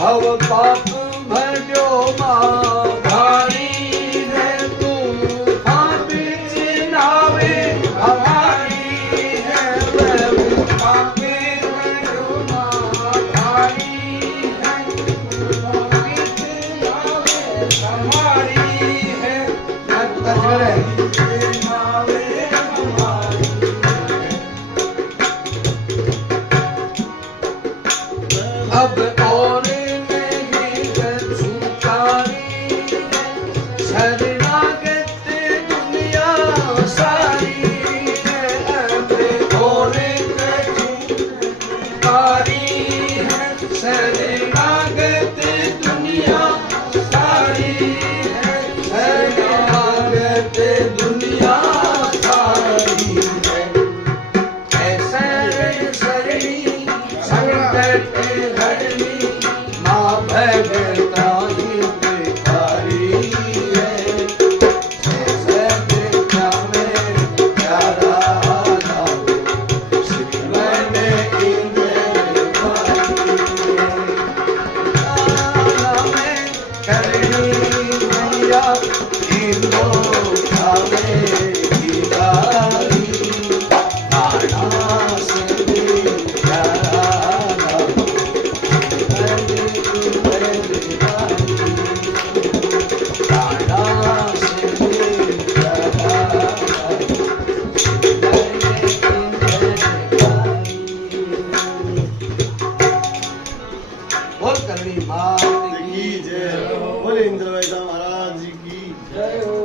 भव पाप भजो मां भाई है तू पाप नावे हमारी है भव पाप भजो मां भाई है तू पाप नावे हमारी है नावे हमारी अब और शरणागत दुनिया सारी है अब और कारी है शरणागत दुनिया सारी है शरणागत दुनिया सारी है ऐसे शरणी संकट हरणी माँ भगता बोल करनी मात की जय, बोले इंद्र वैसा महाराज की जय।